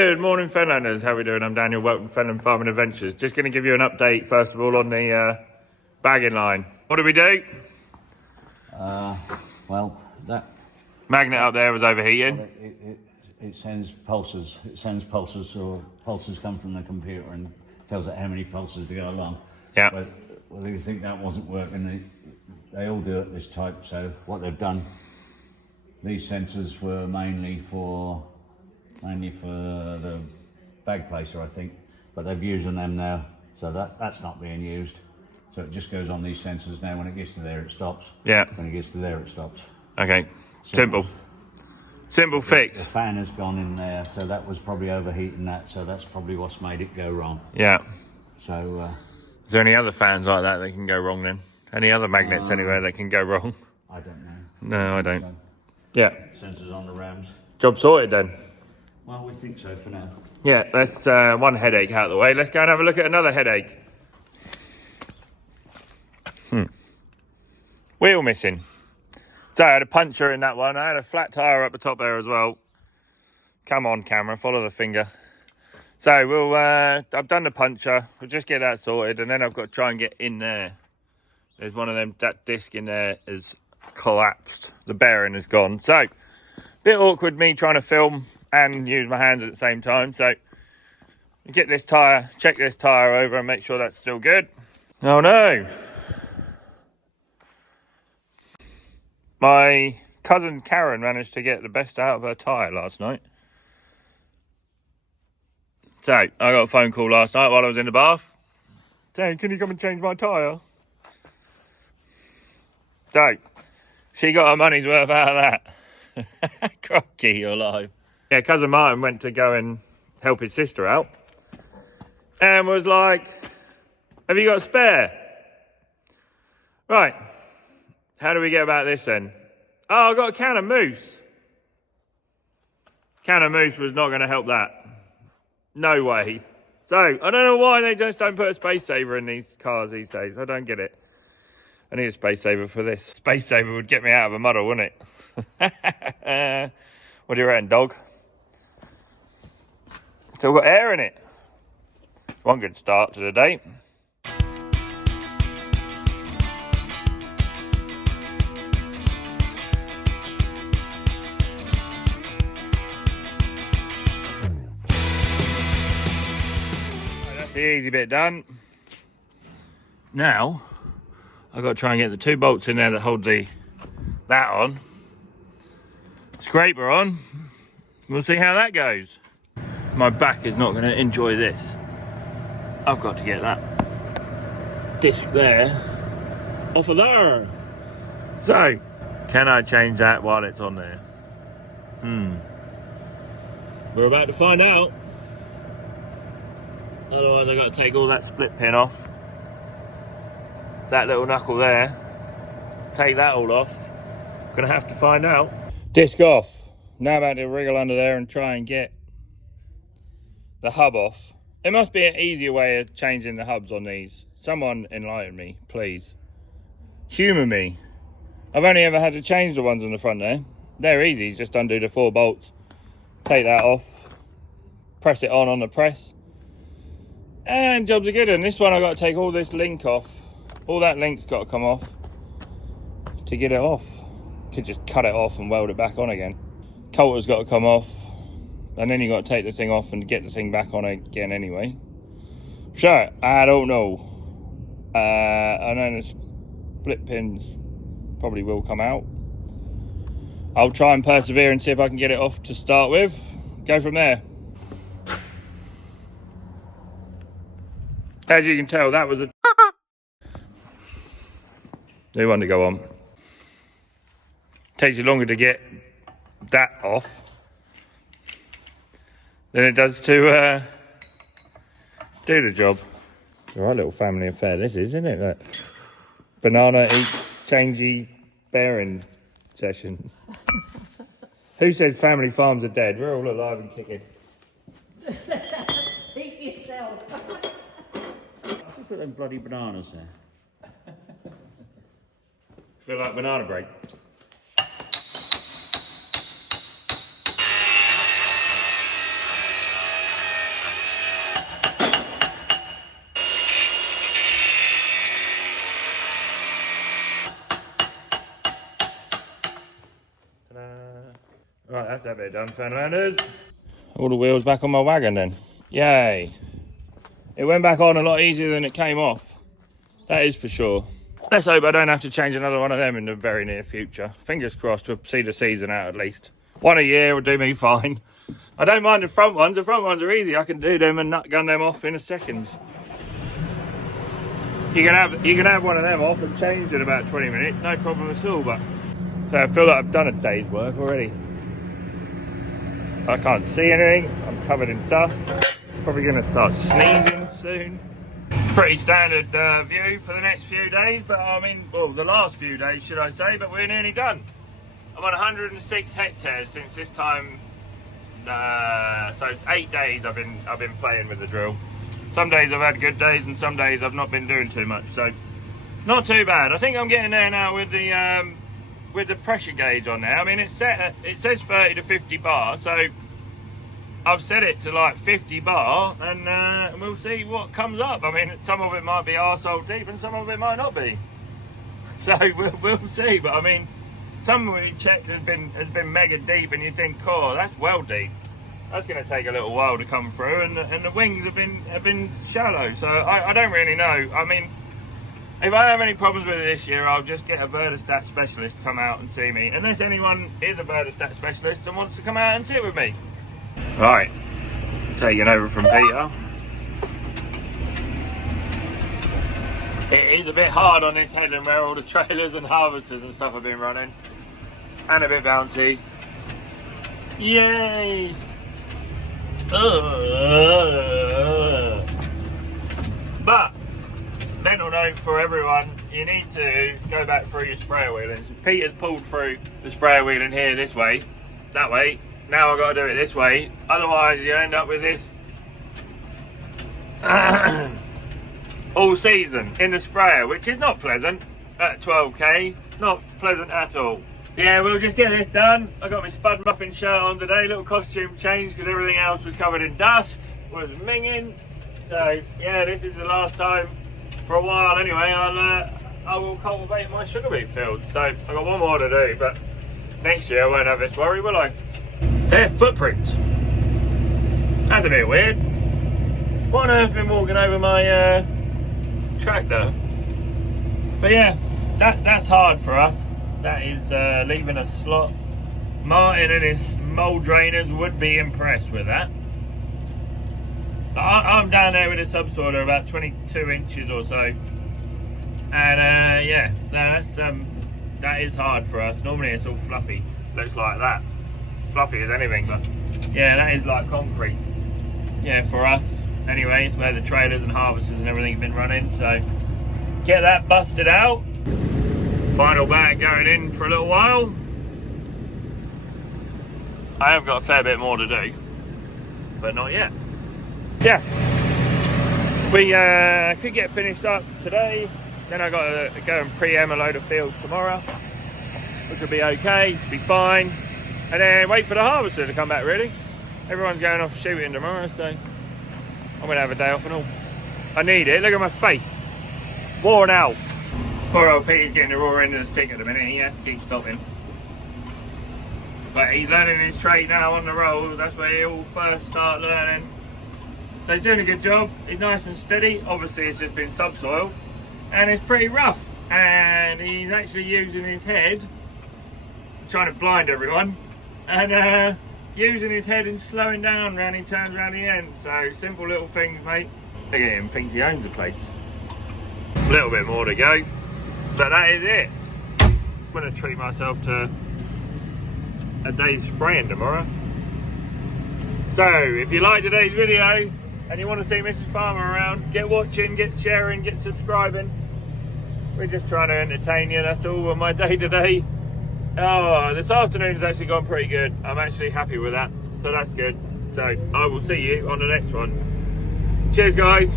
Good morning, Fenlanders. How are we doing? I'm Daniel. Welcome to Fenland Farming Adventures. Just going to give you an update, first of all, on the bagging line. What did we do? Well, that Magnet up there was overheating. it sends pulses. It sends pulses, or pulses come from the computer and tells it how many pulses to go along. Yeah. But well, they think that wasn't working. They all do it this type. So what they've done, these sensors were mainly for the bag placer, I think, but they're using them now, so that's not being used. So it just goes on these sensors now. When it gets to there, it stops. Yeah. When it gets to there, it stops. Okay. Simple fix. The fan has gone in there, so that was probably overheating that. So that's probably what's made it go wrong. Yeah. So. Is there any other fans like that can go wrong then? Any other magnets anywhere that can go wrong? I don't know. No, I don't. So, yeah. Sensors on the rams. Job sorted then. Well, we think so for now. Yeah, that's one headache out of the way. Let's go and have a look at another headache. Wheel missing. So I had a puncture in that one. I had a flat tyre up the top there as well. Come on, camera, follow the finger. So we'll. I've done the puncture. We'll just get that sorted, and then I've got to try and get in there. There's one of them. That disc in there is collapsed. The bearing is gone. So bit awkward me trying to film and use my hands at the same time. So get this tyre, check this tyre over and make sure that's still good. Oh no. My cousin Karen managed to get the best out of her tyre last night. So I got a phone call last night while I was in the bath. Saying, can you come and change my tyre? So she got her money's worth out of that. Crocky, you're alive. Yeah, cousin Martin went to go and help his sister out and was like, have you got a spare? Right, how do we get about this then? Oh, I've got a can of mousse. Can of mousse was not going to help that. No way. So, I don't know why they just don't put a space saver in these cars these days. I don't get it. I need a space saver for this. Space saver would get me out of a muddle, wouldn't it? What do you reckon, dog? Still got air in it. One good start to the day. That's the easy bit done. Now, I've got to try and get the two bolts in there that hold that on. Scraper on. We'll see how that goes. My back is not going to enjoy this. I've got to get that disc there off of there. So, can I change that while it's on there? We're about to find out. Otherwise I've got to take all that split pin off. That little knuckle there. Take that all off. Gonna have to find out. Disc off. Now I'm about to wriggle under there and try and get the hub off. There must be an easier way of changing the hubs on these. Someone enlighten me, please. Humour me. I've only ever had to change the ones on the front there. They're easy, just undo the 4 bolts. Take that off. Press it on the press. And jobs are good. And this one I've got to take all this link off. All that link's got to come off to get it off. Could just cut it off and weld it back on again. Coulter's got to come off. And then you got to take the thing off and get the thing back on again anyway. So, I don't know. I know the split pins probably will come out. I'll try and persevere and see if I can get it off to start with. Go from there. As you can tell, that was a new one to go on. Takes you longer to get that off than it does to do the job. It's a right little family affair this is, isn't it? Look. Banana eat changey bearing session. Who said family farms are dead? We're all alive and kicking. Speak yourself. Look at them bloody bananas there. Feel like banana break. Right, that's that bit done, Fenlanders. All the wheels back on my wagon then. Yay. It went back on a lot easier than it came off. That is for sure. Let's hope I don't have to change another one of them in the very near future. Fingers crossed we'll see the season out at least. One a year will do me fine. I don't mind the front ones. The front ones are easy. I can do them and nut gun them off in a second. You can have one of them off and change in about 20 minutes. No problem at all. But so I feel like I've done a day's work already. I can't see anything. I'm covered in dust. Probably going to start sneezing soon. Pretty standard view for the next few days, but I mean, well, the last few days, should I say, but we're nearly done. I'm on 106 hectares since this time, so 8 days I've been playing with the drill. Some days I've had good days, and some days I've not been doing too much, so not too bad. I think I'm getting there now with the pressure gauge on there. I mean, it says 30 to 50 bar, so I've set it to like 50 bar, and we'll see what comes up. I mean, some of it might be arsehole deep and some of it might not be. So we'll see. But I mean, some of it checked has been mega deep, and you think, oh, that's well deep. That's going to take a little while to come through, and the wings have been shallow. So I don't really know. I mean, if I have any problems with it this year, I'll just get a Verdostat specialist to come out and see me. Unless anyone is a Verdostat specialist and wants to come out and sit with me. Right, taking over from Peter. It is a bit hard on this headland where all the trailers and harvesters and stuff have been running. And a bit bouncy. Yay! But, mental note for everyone, you need to go back through your sprayer wheeling. So Peter's pulled through the sprayer wheeling here this way, that way. Now I've got to do it this way, otherwise you end up with this all season in the sprayer, which is not pleasant at 12k, not pleasant at all. Yeah, we'll just get this done. I got my Spud Muffin shirt on today, little costume change because everything else was covered in dust, was minging. So yeah, this is the last time for a while anyway. I will cultivate my sugar beet field. So I've got one more to do, but next year I won't have this worry, will I? Their footprints. That's a bit weird. What on earth been walking over my tractor? But yeah, that's hard for us. That is leaving a slot. Martin and his mould drainers would be impressed with that. I'm down there with a subsoiler about 22 inches or so. And yeah, that is hard for us. Normally it's all fluffy. Looks like that. Fluffy as anything, but yeah, that is like concrete. Yeah, for us anyway, it's where the trailers and harvesters and everything have been running. So get that busted out. Final bag going in for a little while. I have got a fair bit more to do, but not yet. Yeah, we could get finished up today. Then I got to go and pre-em a load of fields tomorrow, which will be okay, be fine. And then wait for the harvester to come back, really. Everyone's going off shooting tomorrow, so I'm going to have a day off and all. I need it. Look at my face. Worn out. Poor old Pete's getting the raw end of the stick at the minute. He has to keep stopping. But he's learning his trade now on the road. That's where he'll first start learning. So he's doing a good job. He's nice and steady. Obviously, it's just been subsoil. And it's pretty rough. And he's actually using his head, trying to blind everyone. And using his head and slowing down when he turns around the end. So simple little things, mate. Look at him, thinks he owns the place. A little bit more to go, but that is it. I'm going to treat myself to a day's spraying tomorrow. So if you like today's video and you want to see Mrs. Farmer around, get watching, get sharing, get subscribing. We're just trying to entertain you, that's all on my day to day. Oh, this afternoon's actually gone pretty good. I'm actually happy with that, so that's good. So I will see you on the next one. Cheers, guys.